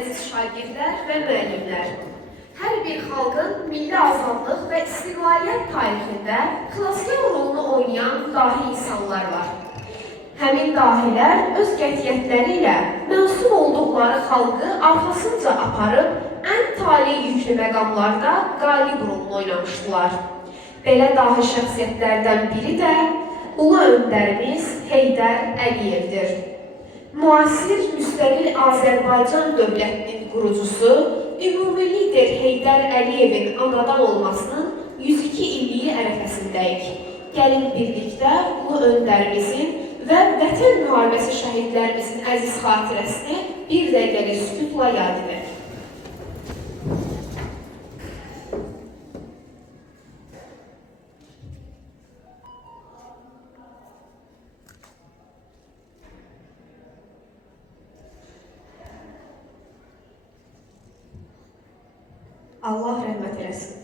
Əziz şagirdlər və müəllimlər, hər bir xalqın milli azadlıq və istiqlaliyyət tarixində xilaskar rolunu oynayan dahi insanlar var. Həmin dahilər öz qətiyyətləri ilə mənsub olduqları xalqı arxasınca aparıb ən tali yüklü məqamlarda qalib rolunu oynamışdılar. Belə dahi şəxsiyyətlərdən biri də ulu öndərimiz Heydər Əliyevdir. Müasir müstəqil Azərbaycan dövlətinin qurucusu, ümumi lider Heydər Əliyevin anadan olmasının 102 illiyi ərəfəsindəyik. Gəlin birlikdə ulu öndərimizin və Vətən müharibəsi şəhidlərimizin əziz xatirəsini bir dəqiqəlik sükutla yad edək. Allah rəhmət eləsin.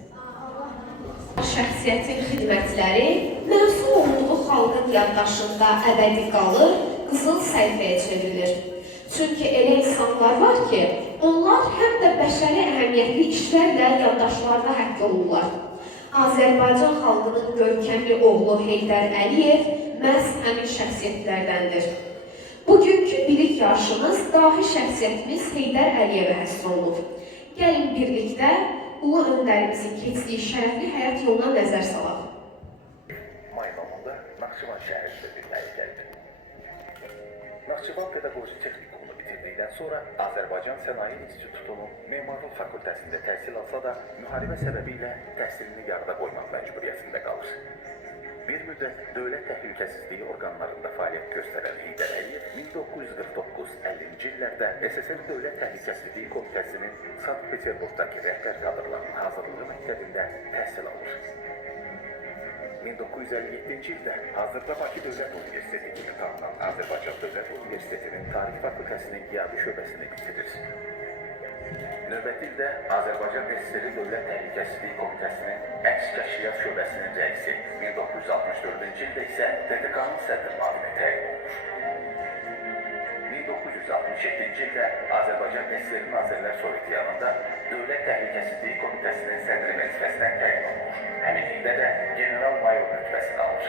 Şəxsiyyətin xidmətləri mənsub olduğu xalqın yaddaşında əbədi qalır, qızıl səhifəyə çevrilir. Çünki elə insanlar var ki, onlar həm də bəşəri əhəmiyyətli işlərlə yaddaşlarına həkk olurlar. Azərbaycan xalqının görkəmli oğlu Heydər Əliyev məhz həmin şəxsiyyətlərdəndir. Bugünkü bilik yarışımız dahi şəxsiyyətimiz Heydər Əliyevə həsr olunur. Gəlin birlikdə ulu öndərimizin keçdiyi şərəfli həyat yoluna nəzər salaq. May ayında Naxçıvan şəhərində dünyaya gəldi. Naxçıvan Pedaqoji Texnikumunu bitirdikdən sonra Azərbaycan Sənaye İnstitutunun Memarlıq Fakültəsində təhsil alsa da, müharibə səbəbilə təhsilini yarıda qoymaq məcburiyyətində qalır. Bir müddət dövlət təhlükəsizliyi orqanlarında fəaliyyət göstərən Heydər Əliyev 1949-50-ci illərdə SSR Dövlət Təhlükəsizliyi Komitəsinin Sankt-Peterburqdakı rəhbər kadrlarının hazırlığı məktəbində təhsil alır. 1957-ci ildə hazırda Bakı Dövlət Universiteti kimi tanınan Azərbaycan Dövlət Universitetinin Tarix Fakültəsinin qiyabi şöbəsini bitirir. Növbəti ildə Azərbaycan SSR Dövlət Təhlükəsizliyi Komitəsinin Əks Kəşfiyyat şöbəsinin rəisi, 1964-cü ildə isə DTK-nın sədr müavini təyin olunur. 1967-ci ildə Azərbaycan SSR Nazirlər Soveti yanında Dövlət Təhlükəsizliyi Komitəsinin sədri vəzifəsinə təyin olunur. Həmin ildə də general-mayor rütbəsini alır.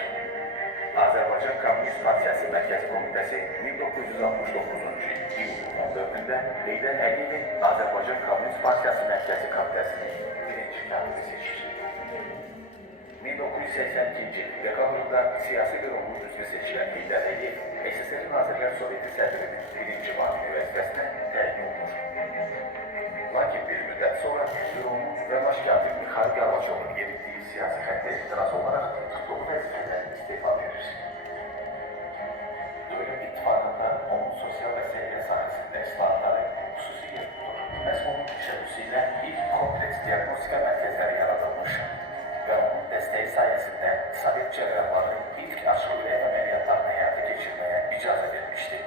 Azərbaycan Kommunist Partiyası Mərkəzi Komitəsi 1969-cu iyulun 14-də Heydər Əliyevin Azərbaycan Kommunist Partiyası Mərkəzi Komitəsinin birinci katibi seçir. 1982-ci il dekabrında siyasi büronun üzvü seçilən Heydər Əliyev SSR Nazirlər Soveti sədrinin birinci müavini vəzifəsinə təyin olunur. Lakin bir müddət sonra büronun və baş katib Mixail Gorbaçovun yeritdiyi siyasi xəttə etiraz olaraq tutduğu vəzifədən istifa verir. Dövlət İttifaqında onun sosial və səhiyyə sahəsində islahatları xüsusi yer tutur. Məhz onun təşəbbüsü ilə ilk kompleks diaqnostika mərkəzləri yaradılmış və onun dəstəyi sayəsində Sovet cərrahlarının ilk açıq ürək əməliyyatlarını həyata keçirməyə icazə vermişdi.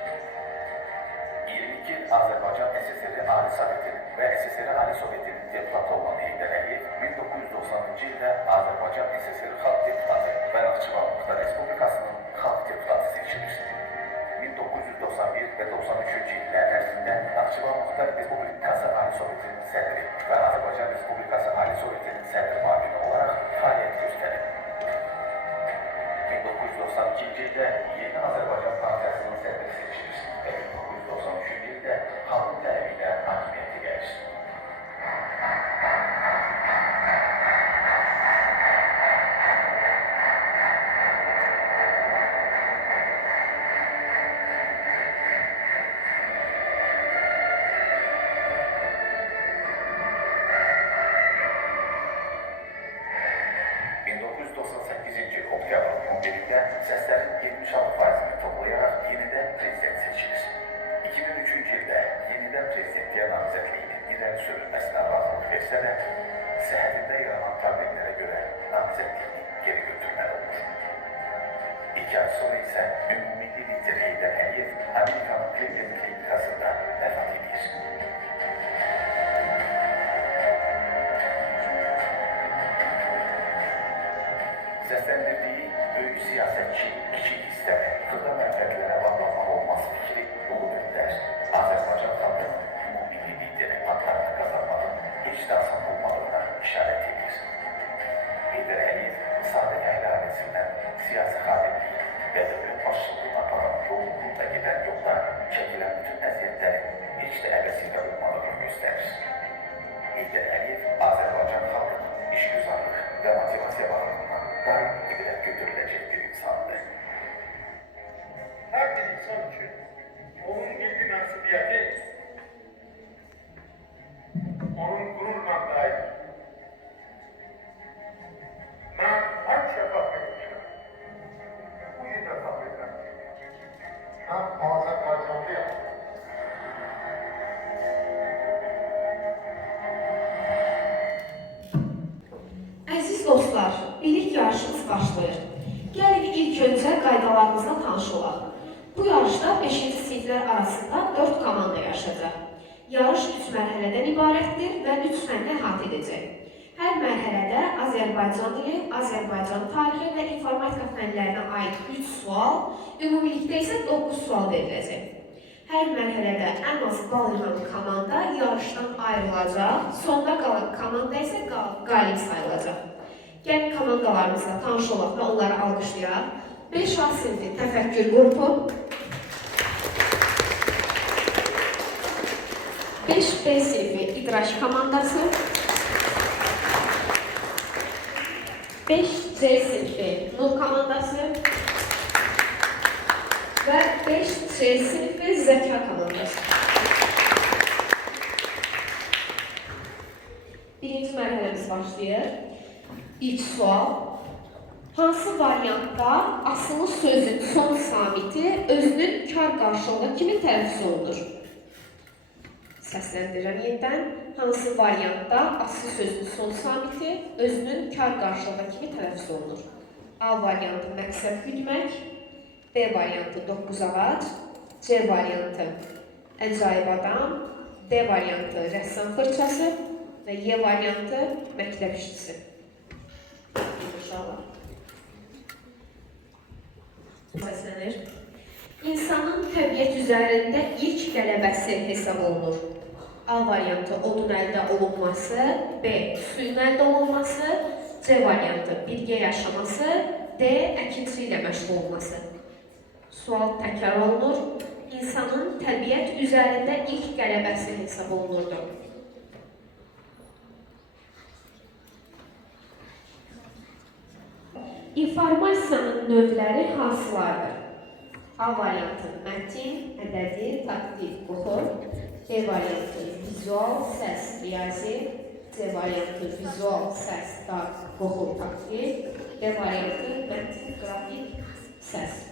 22 il Azərbaycan SSR Ali Sovetinin və SSR Ali Sovetinin deputatı olan Heydər Əliyev 1990-cı ildə Azərbaycan SSR Xalq Deputatı və Naxçıvan Muxtar Respublikasının Xalq Deputatı seçilir. 1991 və 93-cü illər ərzində Naxçıvan Muxtar Respublikası Ali Sovetinin sədri və Azərbaycan Respublikası Ali Sovetinin sədri müavini olaraq fəaliyyət göstərib. 1992-ci ildə Yeni Azərbaycan Partiyasının sədri seçilir və 1993-cü ildə xalqın tələbi ilə hakimiyyəti gəlir. Oktyabrın 11-də səslərin 76%-ni toplayaraq yenidən prezident seçilir. 2003-cü ildə yenidən prezidentliyə namizədliyinin irəli sürülməsinə razılıq versə də, səhhətində yaranan problemlərə görə namizədliyini geri götürməli olur. 2 ay sonra isə ümumilli lider Heydər Əliyev Amerikanın Cleveland klinikasında vəfat edir. Səsləndirdiyi böyük siyasətçi, kiçik hisslərə, xırda mənfəətlərə bağlanmaq olmaz fikri Ulu Öndər, Azərbaycan xalqının ümumilli lideri adlarını qazanmağın heç də asan olmadığına işarət edir. Heydər Əliyev sadəcə ailəsindən siyasi xadimliyi və dövlət başçılığına aparan yoğunluqla gedən yolda çəkilən bütün əziyyətlərin heç də əbəsi olmadığını göstərir. Heydər Əliyev Azərbaycan xalqının işgüzarlıq və motivasiya baxımından daim ibrət götürüləcək bir insandır. Hər bir insan üçün onun milli mənsubiyyəti onun qurur məbdayidir. Mən həmişə fəxr etmişəm. Bu gün də fəxr edirəm. Mən Azərbaycanlıyam. Əziz dostlar, birlik yarışımız başlayır. Gəlin ilk öncə qaydalarımızla tanış olaq. Bu yarışda 5-ci siniflər arasında 4 komanda yarışacaq. Yarış 3 mərhələdən ibarətdir və 3 fənni əhatə edəcək. Hər mərhələdə Azərbaycan dili, Azərbaycan tarixi və informatika fənlərinə aid 3 sual, ümumilikdə isə 9 sual veriləcək. Hər mərhələdə ən az bal yığan komanda yarışdan ayrılacaq, sonda qalan komanda isə qalib sayılacaq. Gəlin komandalarımızla tanış olaq və onları alqışlayaq. 5A sinfi təfəkkür qrupu, 5B sinfi idraç komandası, 5C sinfi nur komandası və 5C sinfi zəka komandası. Birinci mərhələmiz başlayır. İlk sual. Hansı variantda asılı sözün son samiti özünün kar qarşılığı kimi tələffüz olunur? Səsləndirirəm yenidən. Hansı variantda asılı sözün son samiti özünün kar qarşılığı kimi tələffüz olunur? A variantı məqsəd güdmək, B variantı 9 ağac, C variantı əcaib adam, D variantı rəssam fırçası və Y variantı məktəb işçisi. İnşallah. Səslənir. İnsanın təbiət üzərində ilk qələbəsi hesab olunur. A variantı odun əldə olunması, B suyun əldə olunması, C variantı birgə yaşaması, D əkinçi ilə məşğul olması. Sual təkrar olunur. İnsanın təbiət üzərində ilk qələbəsi hesab olunurdu. İnformasiyanın növləri hansılardır? A variantı mətin, ədədi, taktik, qoxur. B variantı vizual, səs, riyazi. C variantı vizual, səs, qoxur, taktik. D variantı mətin, qrafik, səs.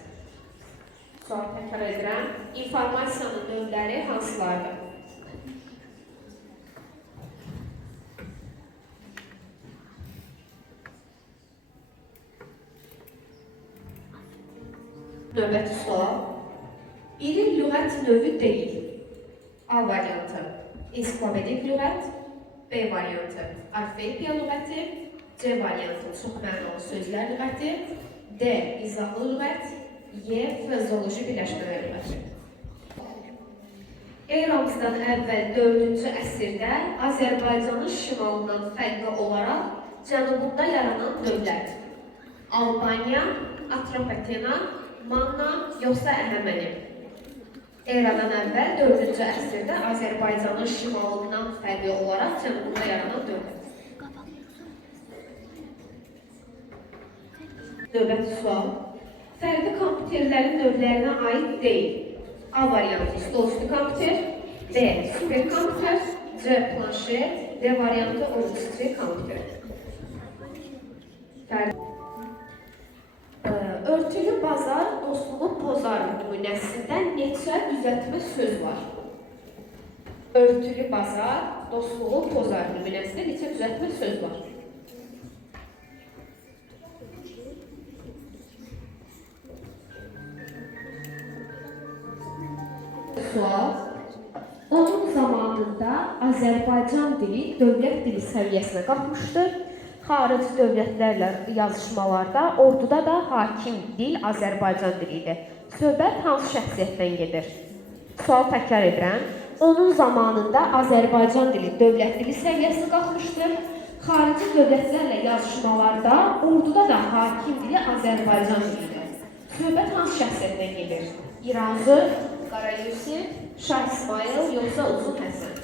Sual təkrar edirəm. İnformasiyanın növləri hansılardır? Növbəti sual. İri lüğət növü deyil. A variantı ensiklopedik lüğət, B variantı orfoepiya lüğəti, C variantı çoxmənalı sözlər lüğəti, D izahlı lüğət, Y frazeoloji birləşmələr lüğəti. Eramızdan əvvəl 4-cü əsrdə Azərbaycanın şimalından fərqli olaraq cənubunda yaranan dövlət Albaniya, Atropatena, Manna yoxsa Əhəməni. Eradan əvvəl 4-cü əsrdə Azərbaycanın şimalından fərqli olaraq cənubunda yaranan dövlət. Növbəti sual. Fərqli kompüterlərin növlərinə aid deyil. A variantı stolüstü kompüter, B superkompüter, C planşet, D variantı ofisçi kompüter. Örtülü bazar, dostluğu pozar nümunəsində neçə düzəltmə söz var? Örtülü bazar, dostluğu pozar nümunəsində neçə düzəltmə söz var? Sual. Onun zamanında Azərbaycan dili dövlət dili səviyyəsinə qalxmışdır. Xarici dövlətlərlə yazışmalarda, orduda da hakim dil Azərbaycan dilidir. Söhbət hansı şəxsiyyətdən gedir? Sual təkrar edirəm. Onun zamanında Azərbaycan dili dövlət dili səviyyəsinə qalxmışdır. Xarici dövlətlərlə yazışmalarda, orduda da hakim dili Azərbaycan dilidir. Söhbət hansı şəxsiyyətdən gedir? İranlı, Qara Yusif, Şah İsmail yoxsa Uzun Həsən?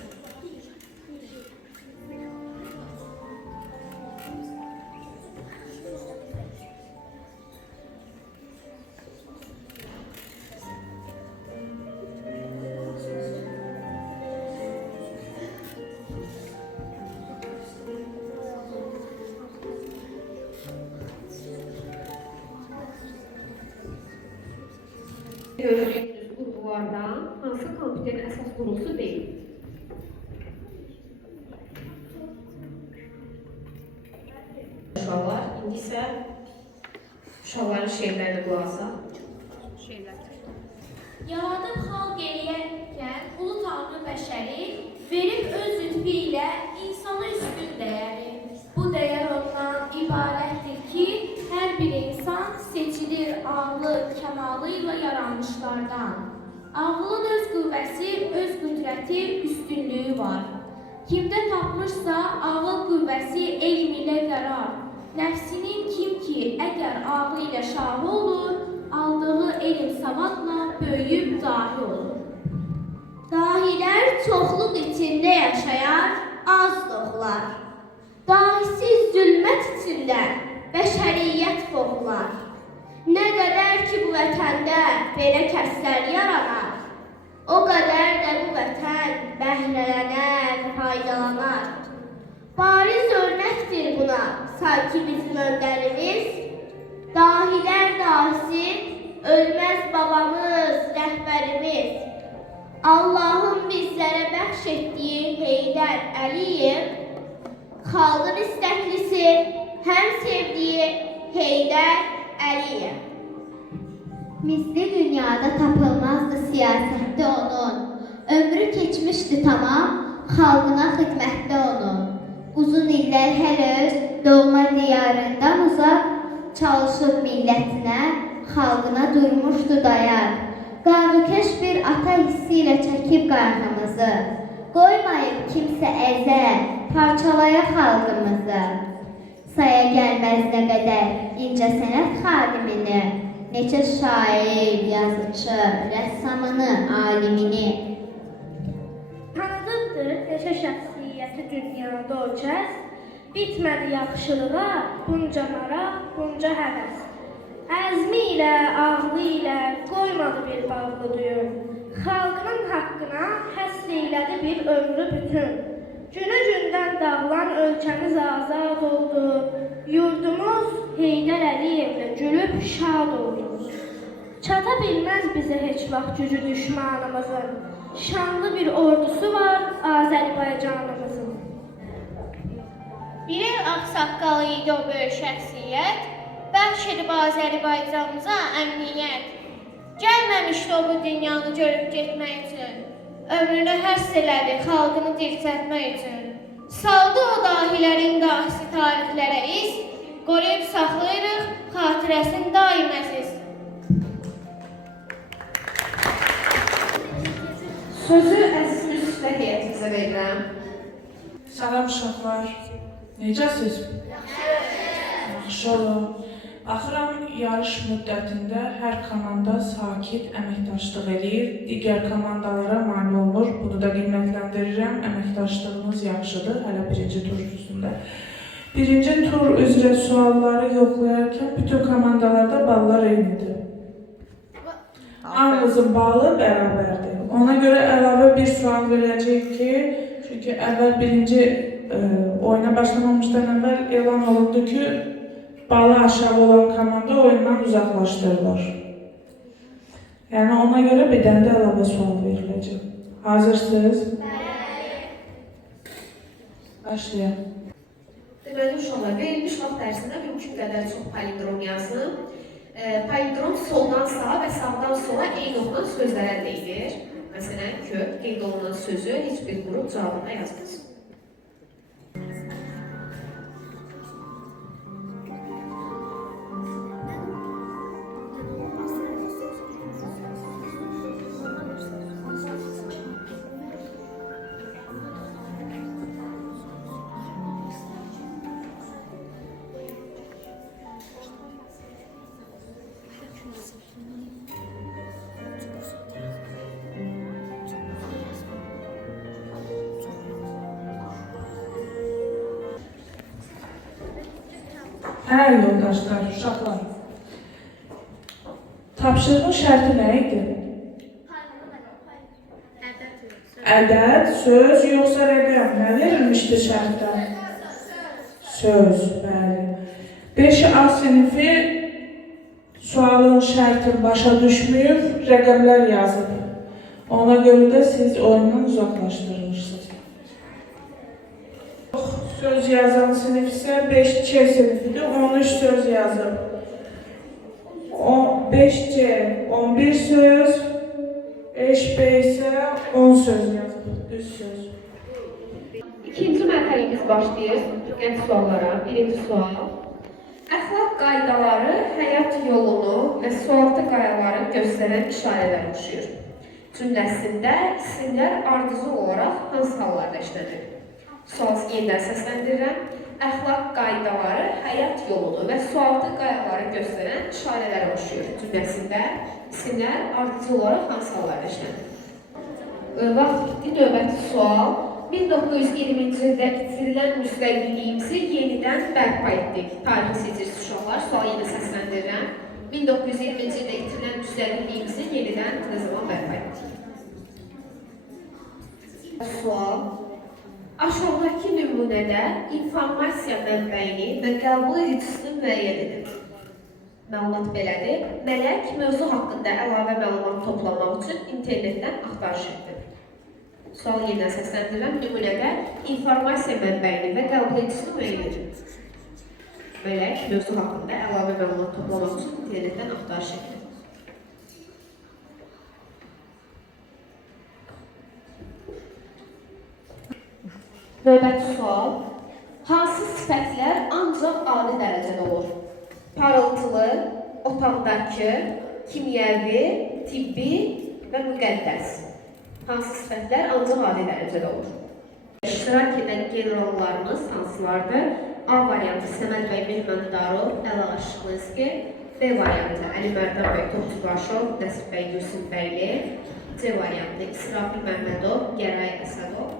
Gördüğünüz qurğulardan hansı kompüterin əsas qurğusu deyil? Uşaqlar, indi isə uşaqların şeirlərini qulaq asaq. Yaradıb xalq eləyərkən ulu tanrı bəşəri, verib öz lütfü ilə insana üstün dəyəri. Bu dəyər ondan ibarətdir ki, hər bir insan seçilir ağlı, kəmalı ilə yaranmışlardan. Ağlın öz qüvvəsi, öz qüdrəti, üstünlüyü var. Kimdə tapmışsa ağıl qüvvəsi elm ilə qərar. Nəfsinin kim ki, əgər ağlı ilə şahı olur, aldığı elm savadla böyüyüb dahi olur. Dahilər çoxluq içində yaşayar, az doğular. Dahisiz zülmət içində bəşəriyyət boğular. Nə qədər ki bu vətəndə belə kəslər yaranar, o qədər də bu vətən bəhrələnər, faydalanar. Bariz örnəkdir buna sanki bizim öndərimiz, dahilər dahisi, ölməz babamız, rəhbərimiz. Allahın bizlərə bəxş etdiyi Heydər Əliyev, xalqın istəklisi, həm sevdiyi Heydər Əliyev. Misli dünyada tapılmazdı siyasətdə onun, ömrü keçmişdi tamam, xalqına xidmətdə onun. Uzun illər hələ öz doğma diyarından uzaq, çalışıb millətinə, xalqına durmuşdu dayaq. Qarğıkeş bir ata hissi ilə çəkib qarğımızı, qoymayıb kimsə əzə, parçalaya xalqımızı. Saya gəlməz nə qədər incəsənət xadimini, neçə şair, yazıcı, rəssamını, alimini. Tanıdıqdır neçə şəxsiyyəti dünyada o kəs, bitmədi yaxşılığa, bunca maraq, bunca həvəs. Əzmi ilə, ağlı ilə qoymadı bir bağlı düyün, xalqının haqqına həsr eylədi bir ömrü bütün. Günü gündən dağılan ölkəmiz azad oldu, yurdumuz Heydər Əliyevlə gülüb şad oldu. Çata bilməz bizə heç vaxt gücü düşmanımızın, şanlı bir ordusu var Azərbaycanımızın. Bir el ağsaqqalı idi o böyük şəxsiyyət, bəxş edib Azərbaycanımıza əmniyyət. Gəlməmişdi o bu dünyanı görüb getmək üçün, ömrünü həsr elədi xalqını dirçətmək üçün. Saldı o dahilərin dahisi tarixlərə iz, qoruyub saxlayırıq xatirəsini daim əziz. Sözü əziz müsbət heyətimizə verirəm. Salam uşaqlar. Necəsiz? Yaxşı olun. Baxıram, yarış müddətində hər komanda sakit əməkdaşlıq eləyir, digər komandalara mane olmur. Bunu da qiymətləndirirəm. Əməkdaşlığınız yaxşıdır, hələ birinci tur üstündə. Birinci tur üzrə sualları yoxlayarkən bütün komandalarda ballar eynidir. Hamımızın balı bərabərdir. Ona görə əlavə bir sual verəcəyik ki, çünki əvvəl birinci oyuna başlamamışdan əvvəl elan olundu ki, balı aşağı olan komanda oyundan uzaqlaşdırılır. Yəni ona görə bir dənə də əlavə sual veriləcək. Hazırsınız? Başlayaq. Deməli, uşaqlar, verilmiş vaxt ərzində mümkün qədər çox palindrom yazın. Palindrom soldan sağa və sağdan sola eyni oxunan sözlərə deyilir. Məsələn, kök, qeyd olunan sözü heç bir qrup cavabında yazmaz. Hə, yoldaşlar, uşaqlar. Tapşırığın şərti nə idi? Ədəd, söz, yoxsa rəqəm? Nə verilmişdi şərtdə? Söz, bəli. 5A sinifi sualın şərtini başa düşməyib, rəqəmlər yazıb. Ona görə də siz oyundan uzaqlaşdırılırsınız. Söz yazan sinif isə 5C sinifidir, 13 söz yazıb. 5C 11 söz, 5B isə 10 söz yazıb, düz söz. İkinci mərhələmiz başlayır. Diqqət suallara. Birinci sual. Əxlaq qaydaları həyat yolunu və sualtı qayaları göstərən işarələr oxşuyur. Cümləsində isimlər ardıcıl olaraq hansı hallarda işlənir? Sual yenidən səsləndirirəm. Əxlaq qaydaları həyat yolunu və sualtı qayaları göstərən işarələr oxşuyur. Cümləsində isimlər ardıcıl olaraq hansı hallarda işlənir? Vaxt bitdi. Növbəti sual. 1920-ci ildə itirilən müstəqilliyimizi yenidən bərpa etdik. Tarixi seçici uşaqlar, sual yenə səsləndirirəm. 1920-ci ildə itirilən müstəqilliyimizi yenidən nə zaman bərpa etdik? Sual. Aşağıdakı nümunədə informasiya mənbəyini və qəbul edicisini müəyyən edin. Məlumat belədir. Mələk mövzu haqqında əlavə məlumat toplamaq üçün internetdən axtarış etdi. Sual yenidən səsləndirirəm. Nümunədə informasiya mənbəyini və qəbul edicisini müəyyən edin. Mələk mövzu haqqında əlavə məlumat toplamaq üçün internetdən axtarış etdi. Növbəti sual. Hansı sifətlər ancaq adi dərəcədə olur? Parıltılı, otaqdakı, kimyəvi, tibbi və müqəddəs. Hansı sifətlər ancaq adi dərəcədə olur? İştirak edən generallarımız hansılardır? A variantı Səməd bəy Mehmandarov, Əla Aşıqlınski, B variantı Əli Mərdan bəy Topçubaşov, Nəsib bəy Gülsün bəyli, C variantı İsrafil Məmmədov, Gəray Əsədov,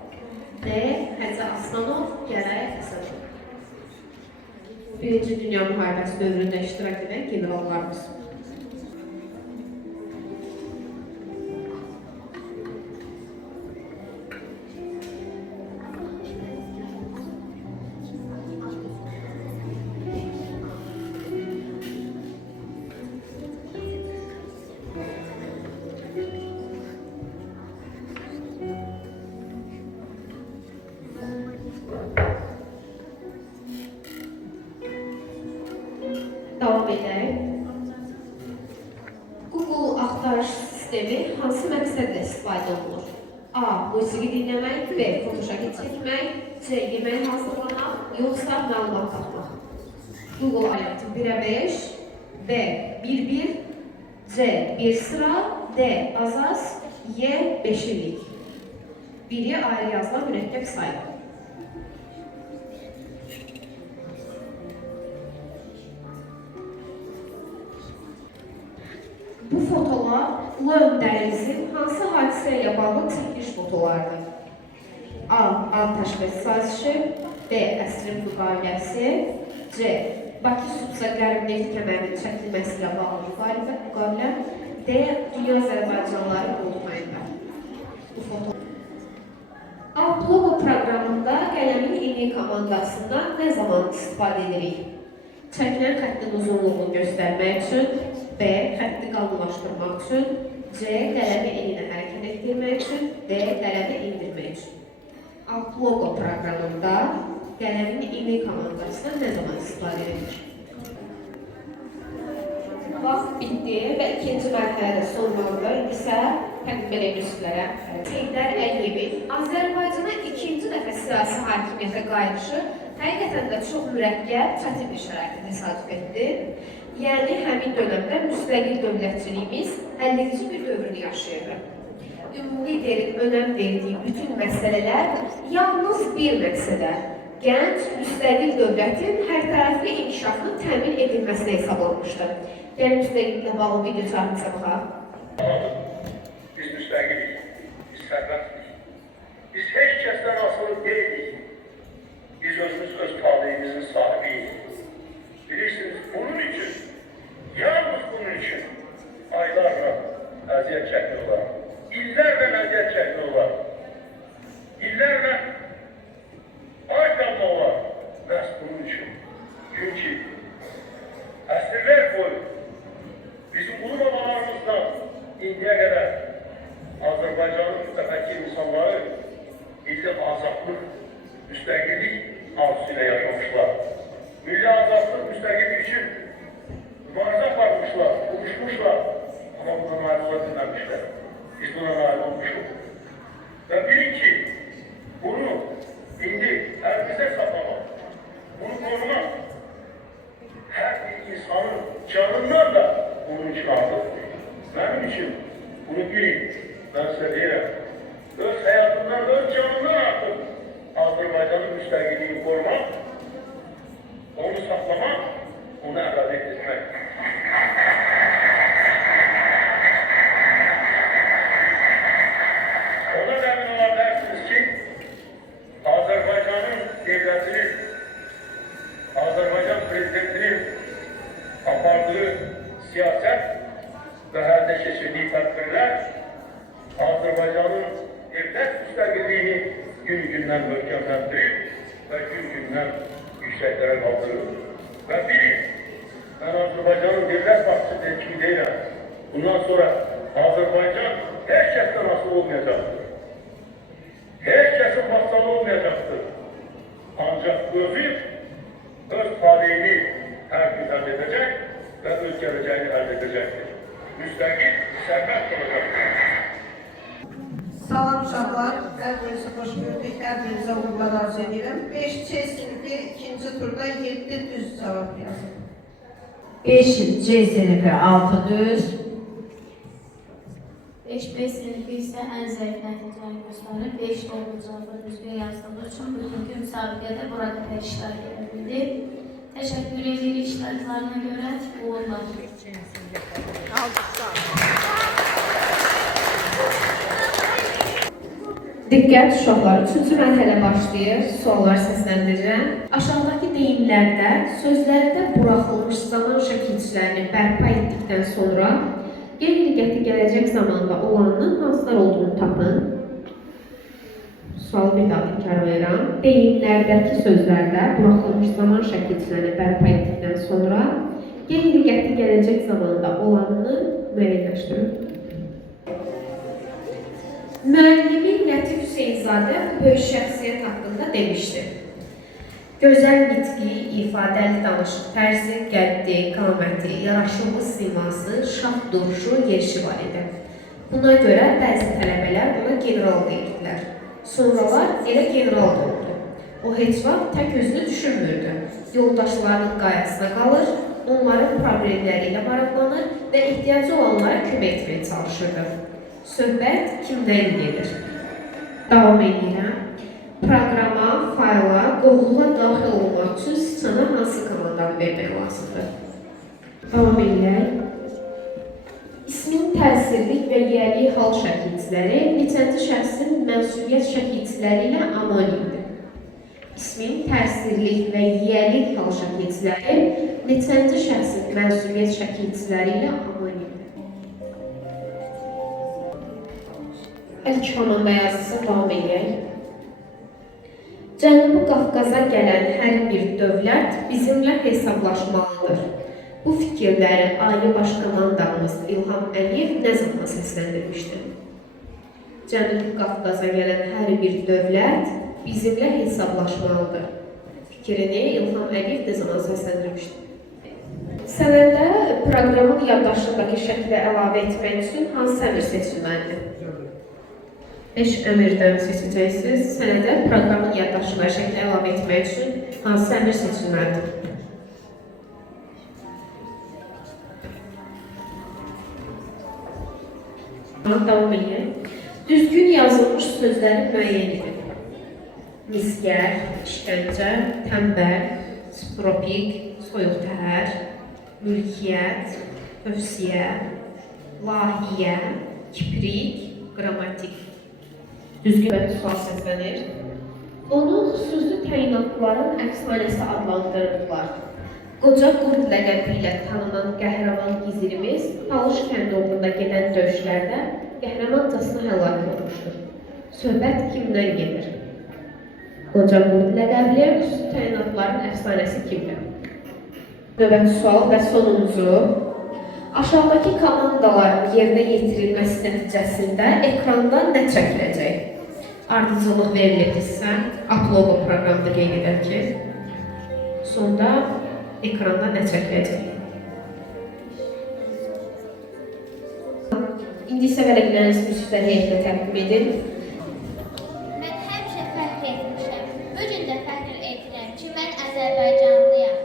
D. Həcə Aslanov, Gəray Əsədov. Birinci Dünya Müharibəsi dövründə iştirak edən generallarımız. Davam edək. Google axtarış sistemi hansı məqsədlə istifadə olunur? A. Musiqi dinləmək, B. Fotoşəkil çəkmək, C. Yemək hazırlamaq, yoxsa məlumat tapmaq. Google variantı 1-ə 5, B. 1-1, C. 1 sıra, D. Az-az, Y. 5 illik. biri ayrı yazılan mürəkkəb sayı. Bu fotolar Ulu Öndərimizin hansı hadisə ilə bağlı çəkiliş fotolardır? A. Atəşkəs sazişi, B. Əsrin müqaviləsi, C. Bakı Subsa Qərb neft kəmərinin çəkilməsi ilə bağlı müqavilə, D. Dünya Azərbaycanlıları olmayında. Bu foto. Alt logo proqramında qələmin ilmi komandasından nə zaman istifadə edirik? Çəkilən xəttin uzunluğunu göstərmək üçün, B. Xətti qalınlaşdırmaq üçün, C. Qələmi elinə hərəkət etdirmək üçün, D. Qələmi indirmək üçün. Alt logo proqramında qələmin ilmi komandasından nə zaman istifadə edilir? Vaxt bitdi və ikinci mərhələdə sonlandı. İndi isə təqdim edilmiş üzvlərə Heydər Əliyevin Azərbaycana ikinci dəfə siyasi hakimiyyətə qayıdışı həqiqətən də çox mürəkkəb, çətin bir şəraitə təsadüf etdi. Yəni, həmin dönəmdə müstəqil dövlətçiliyimiz 50-ci bir dövrünü yaşayırdı. Ümumi liderin önəm verdiyi bütün məsələlər yalnız bir məqsədə, gənc, müstəqil dövlətin hər tərəfli inkişafının təmin edilməsinə hesab olunmuşdur. Gəlin müstəqilliklə bağlı video çağırmışsa baxaq. Biz müstəqiliz, biz sərbəstiz. Biz heç kəsdən asılı deyilik. Biz özümüz öz talihimizin sahibiyiz. Bilirsiniz, bunun için, yalnız bunun için aylarla əziyyət çəkmiyorlar. İllərlə əziyyət çəkmiyorlar. İllərlə ay qalma olar. Məhz bunun için. Çünki əsrlər boyu bizim ulu babalarımızdan indiyə qədər Azərbaycanın mütəfəkkir insanları milli azadlıq, müstəqillik arzusuyla yaşamışlar. Milli azadlıq, müstəqillik üçün mübarizə aparmışlar, buluşmuşlar. Ama buna nail ola bilməmişlər. Biz buna nail olmuşuq. Və bilin ki, bunu indi əlimizə saplamaq, bunu korumaq, hər bir insanın canından da bunun için artıqdır. Mənim için bunu bilin, mən sizə deyirəm, öz həyatından, öz canından artıq Azərbaycanın müstəqilliyini korumaq, onu saklamak, onu əvəz etdirmək. Ona da emin olabilirsiniz ki, Azərbaycanın devletinin, Azərbaycan prezidentinin apardığı siyaset ve həyata keçirdiği tədbirlər Azərbaycanın devlet müstəqilliyini gün-gündən möhkəmləndirir və gün-gündən yükseklere kaldırır. Ve bilin, ben Azerbaycan'ın devlet başçısı kimi değilim. Bundan sonra Azerbaycan her kesten asıl olmayacaktır. Her kesin vassalı olmayacaktır. Ancak özü öz talihini her gün elde edecek ve öz geleceğini elde edecektir. Müstakil, serbest olacaktır. Salam uşaqlar, hər birinizə xoş gördük, hər birinizə uğurlar arzu edirəm. 5C sinifi ikinci turda 7 düz cavab yazın. 5C sinifi 6 düz, 5B sinifi isə ən zəif nəticəni göstərir. 5 doğru cavabı düzgün yazdığı üçün bugünkü müsabiqədə burada iştirak edə bildi. Təşəkkür edirik iştiraklarına görə. Uğurlar. Diqqət uşaqlar, 3-cü mərhələ başlayır, suallar səsləndirirəm. Aşağıdakı deyimlərdə sözlərdə buraxılmış zaman şəkilçilərini bərpa etdikdən sonra qeyri-diqqətli gələcək zamanda olanın hansılar olduğunu tapın. Sualı bir daha təkrarlayıram. Deyimlərdəki sözlərdə buraxılmış zaman şəkilçilərini bərpa etdikdən sonra qeyri-diqqətli gələcək zamanda olanını müəyyənləşdirin. Müəllimi Lətif Hüseynzadə bu böyük şəxsiyyət haqqında demişdi. Gözəl nitqi, ifadəli danışıq tərzi, qəddi, qaməti, yaraşıqlı siması, şah duruşu, yerişi var idi. Buna görə bəzi tələbələr ona general deyirdilər. Sonralar elə general da oldu. O heç vaxt tək özünü düşünmürdü. Yoldaşlarının qayasına qalır, onların problemləri ilə maraqlanır və ehtiyacı olanlara kömək etməyə çalışırdı. Söhbət kimdən gedir? Davam edirəm. Proqrama, fayla, qovluğa daxil olmaq üçün siçana hansı komandanı vermək lazımdır? Davam edək. İsmin təsirlik və yiyəlik hal şəkilçiləri neçənci şəxsin mənsubiyyət şəkilçiləri ilə anonimdir. İsmin təsirlik və yiyəlik hal şəkilçiləri neçənci şəxsin mənsubiyyət şəkilçiləri ilə anonimdir. İlk komanda yazısı davam edək. Cənubi Qafqaza gələn hər bir dövlət bizimlə hesablaşmalıdır. Bu fikirləri Ali Baş Komandamız İlham Əliyev nə zaman səsləndirmişdir? Cənubi Qafqaza gələn hər bir dövlət bizimlə hesablaşmalıdır. Fikrini İlham Əliyev nə zaman səsləndirmişdir? Sənədə proqramın yaddaşındakı şəklə əlavə etmək üçün hansı əmr seçilməlidir? 5 əmrdən seçəcəksiniz. Sənədə proqramın yaddaşındakı şəklə əlavə etmək üçün hansı əmr seçilməlidir? Davam edək. Düzgün yazılmış sözlərin müəyyən edin. Misgər, işgəncə, tənbəl, spropik, soyuq təhər, mülkiyyət, tövsiyə, layihə, kiprik, qrammatik. Düzgün sual səslənir. Onu xüsusi təyinatların əfsanəsi adlandırırlar. Qoca qurd ləqəbi ilə tanınan qəhrəman gizirimiz Talış kəndi uğrunda gedən döyüşlərdə qəhrəmancasına həlak olmuşdur. Söhbət kimdən gedir? Qoca qurd ləqəbli xüsusi təyinatların əfsanəsi kimdir? Növbəti sual və sonuncu. Aşağıdakı komandaların yerinə yetirilməsi nəticəsində ekranda nə çəkiləcək? Ardıcıllıq verilirsə, upload proqramda qeyd edək ki, sonda ekranda nə çəkiləcək? İndi isə vərəqlərinizi müsibət heyətinə təqdim edin. Mən həmişə fəxr etmişəm. Bugün də fəxr edirəm ki, mən Azərbaycanlıyam.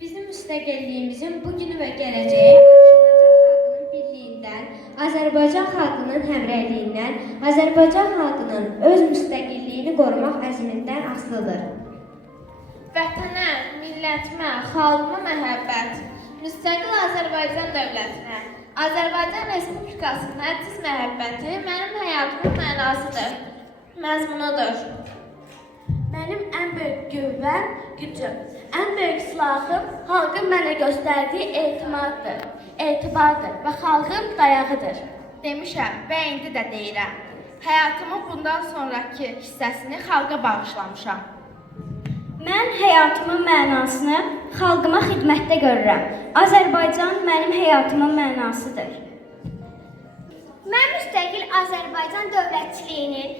Bizim müstəqilliyimizin bugünü və gələcəyi Azərbaycan xalqının birliyindən, Azərbaycan xalqının həmrəyliyindən, Azərbaycan xalqının öz müstəqilliyini qorumaq əzmindən asılıdır. Vətənə, millətimə, xalqıma məhəbbət, müstəqil Azərbaycan dövlətinə, Azərbaycan Respublikasının əziz məhəbbəti mənim həyatımın mənasıdır, məzmunudur. Mənim ən böyük qüvvəm, gücüm, ən böyük silahım xalqın mənə göstərdiyi etibardır və xalqın dayağıdır. Demişəm və indi də deyirəm, həyatımın bundan sonraki hissəsini xalqa bağışlamışam. Mən həyatımın mənasını xalqıma xidmətdə görürəm. Azərbaycan mənim həyatımın mənasıdır. Mən müstəqil Azərbaycan dövlətçiliyinin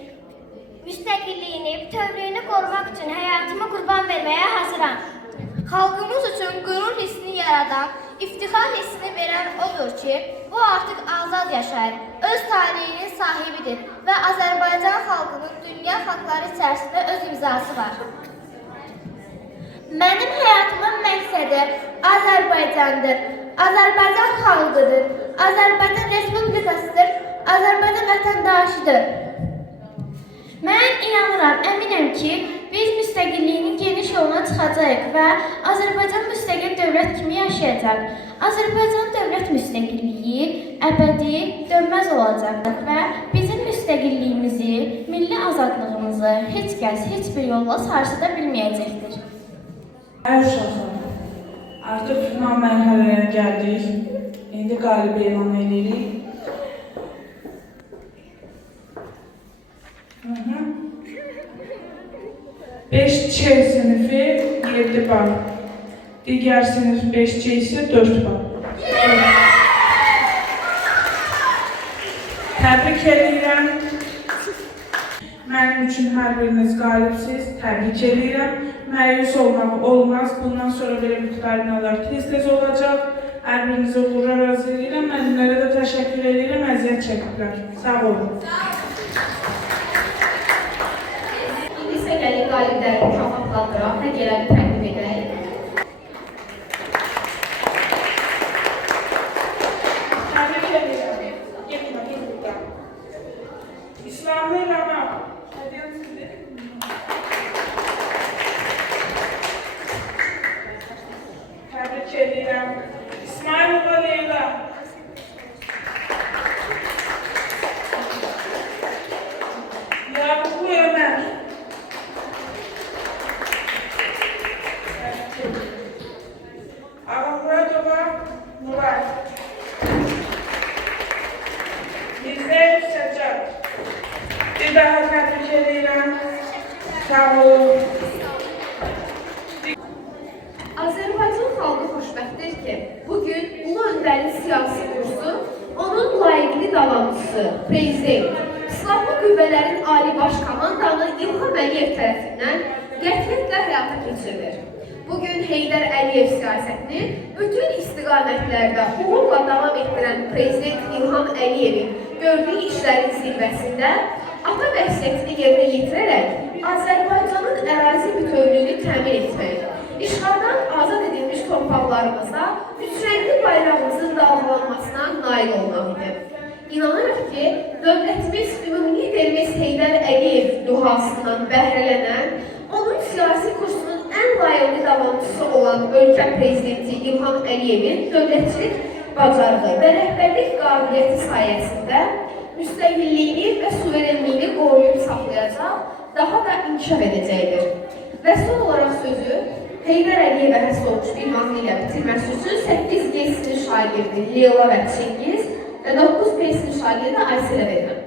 müstəqilliyini, bütövlüyünü qorumaq üçün həyatımı qurban verməyə hazıram. Xalqımız üçün qürur hissini yaradan, iftixar hissini verən odur ki, bu artıq azad yaşayır, öz talihinin sahibidir və Azərbaycan xalqının dünya xalqları içərisində öz imzası var. Mənim həyatımın məqsədi Azərbaycandır, Azərbaycan xalqıdır, Azərbaycan Respublikasıdır, Azərbaycan vətəndaşıdır. Mən inanıram, əminəm ki, biz müstəqilliyinin geniş yoluna çıxacağıq və Azərbaycan müstəqil dövlət kimi yaşayacaq. Azərbaycan dövlət müstəqilliyi əbədi, dönməz olacaq və bizim müstəqilliyimizi, milli azadlığımızı heç kəs, heç bir yolla sarsıda bilməyəcəkdir. Uşaqlar, artıq final mərhələyə gəldik. İndi qalib elan edirik. 5C sinifi 7 bal. Digər sinif 5C isə 4 bal. Təbrik edirəm. Mənim üçün hər biriniz qalibsiz. Təbrik edirəm. Məyus olmaq olmaz. Bundan sonra belə müqtarinalar tez-tez olacaq. Hər birinizə uğurlar arzu edirəm. Müəllimlərə də təşəkkür edirəm. Əziyyət çəkiblər. Sağ olun. İndi isə gəlin qalibləri mükafatlandıraq və gələli təqdim edək. Təbrik edirəm. İslamlı Azərbaycan xalqı xoşbəxtdir ki, bugün Ulu Öndərin siyasi kursu, onun layiqli davamçısı, prezident, Silahlı Qüvvələrin Ali Baş Komandanı İlham Əliyev tərəfindən qətiyyətlə həyata keçirilir. Bugün Heydər Əliyev siyasətini bütün istiqamətlərdə uğurla davam etdirən Prezident İlham Əliyevin gördüyü işlərin zirvəsində ata vəsiyyətini yerinə yetirərək Azərbaycanın ərazi bütövlüyünü təmin etmək, işğaldan azad edilmiş torpaqlarımızda üçrəngli bayrağımızın dalğalanmasına nail olmaq idi. İnanırıq ki, dövlətimiz ümumi liderimiz Heydər Əliyev duhasından bəhrələnən, onun siyasi kursunun ən layıqlı davamçısı olan ölkə prezidenti İlham Əliyevin dövlətçilik bacarığı və rəhbərlik qabiliyyəti sayəsində müstəqilliyini və suverenliyini qoruyub saxlayacaq, daha da inkişaf edəcəkdir. Və son olaraq sözü Heydər Əliyevə həsr olmuş bir mahnı ilə bitirməsi üçün 8 G sinif şagirdi Leyla və Çingiz və 9 B sinif şagirdi Ayselə verirəm.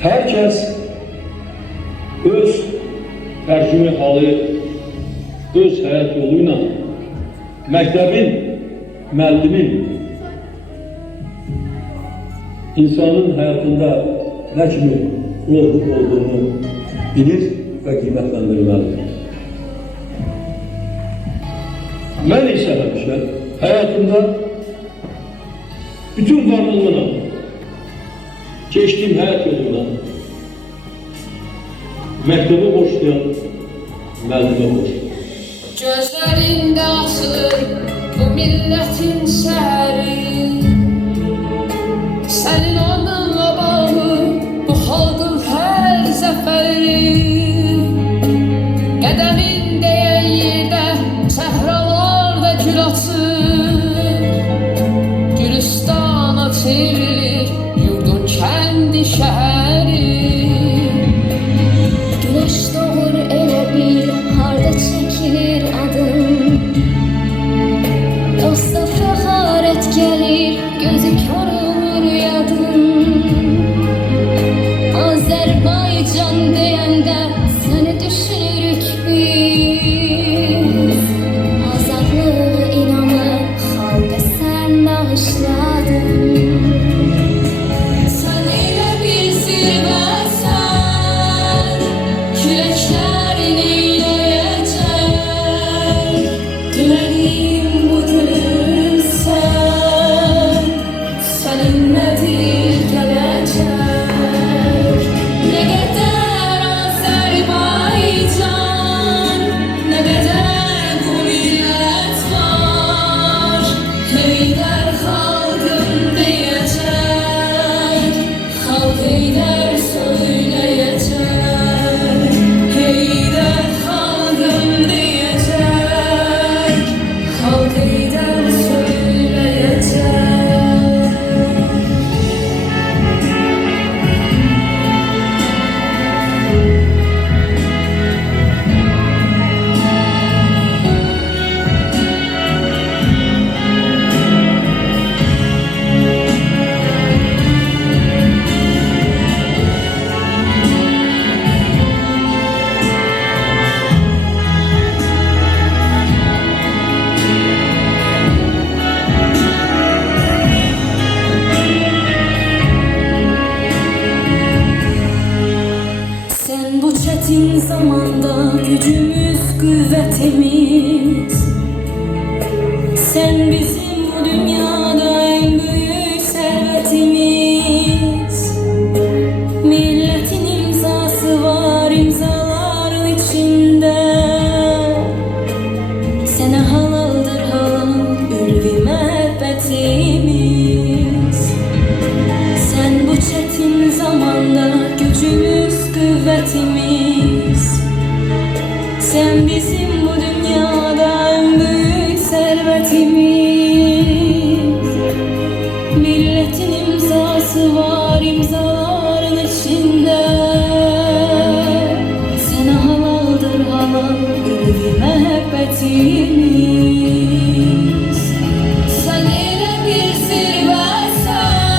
Hər kəs öz tərcümə halı, öz həyat yolu ilə məktəbin, müəllimin insanın həyatında nə kimi rolluq olduğunu bilir və qiymətləndirməlidir. Mən isə həmişə həyatımda bütün varlığımla geçtiğim hayat yolundan mektubu boşlayan müellime boşlayan. Gözlerinde açılır bu milletin səhəri, senin onunla bağlı bu xalqın hər zəfəri. Qədəmin deyən yerdə səhralarda gül açır, Gülistana çevrilir kendi şəhəri. Güneş doğur elə bil harda çəkilir adım, dosta fəxarət gəlir gözü kör olur yadım. Azərbaycan deyəndə səni düşünürük biz, azadlığı inanır xalqa sən bağışladın. Zamanda gücümüz, kuvvetimiz, sen bizim bu dünyada en büyük servetimiz. Milletin imzası var imzaların içinde, sana halaldır halal ülvi muhabbetimiz. Sen bu çetin zamanda gücümüz, kuvvetimiz, sen bizim bu dünyada en büyük servetimiz. Milletin imzası var imzaların içinde, sana halaldır halal ülvi muhabbetimiz. Sen elə bir zirvəsən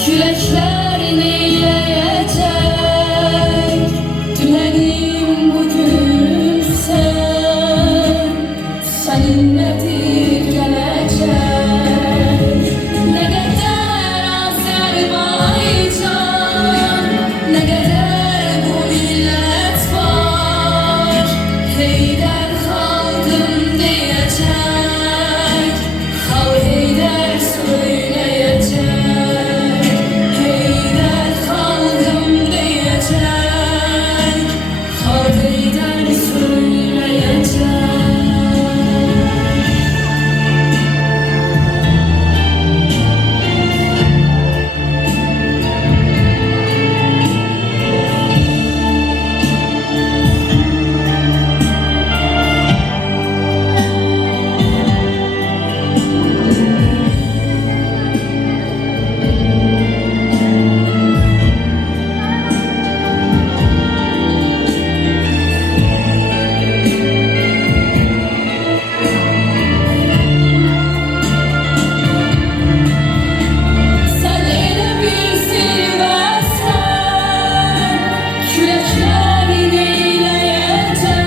Küləklər neyləyəcək? Dünənim bugünsən, səninlədir gələcək. Nə qədər Azərbaycan, nə qədər bu millət var, Heydər xalqım deyəcək, xalq Heydər söyləyəcək, Heydər xalqım deyəcək, xalq Heydər söyləyəcək. Sən elə bir zirvəsən, küləklər neyləyəcək?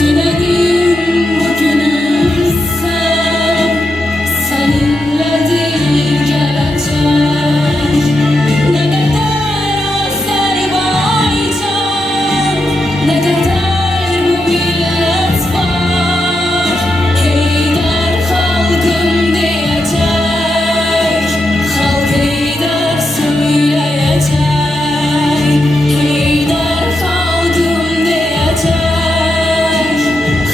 Dünənim bugünsən, səninlədir gələcək. Nə qədər Azərbaycan, nə qədər bu millət var, Heydər xalqım deyəcək, xalq Heydər söyləyəcək, Heydər xalqım deyəcək,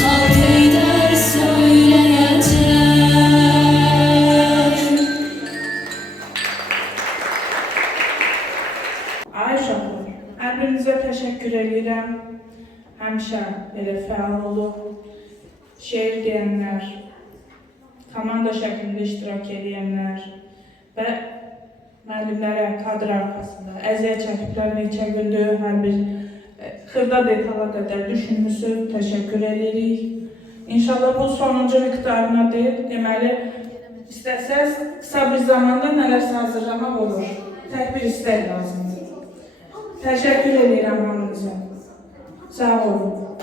xalq Heydər söyləyəcək. Ay uşaqlar, hər birinizə təşəkkür edirəm. Həmişə belə fəal olub, şeir deyənlər, komanda şəklində iştirak edənlər və müəllimlərə kadr arxasında əziyyət çəkiblər neçə gündür, hər bir xırda detala qədər düşünmüsünüz, təşəkkür edirik. İnşallah bu sonuncu miqdarına deyil, deməli, istəsəz qısa bir zamanda nələrsə hazırlamaq olur. Tək bir istək lazımdır. Təşəkkür edirəm hamınıza. Sağ olun.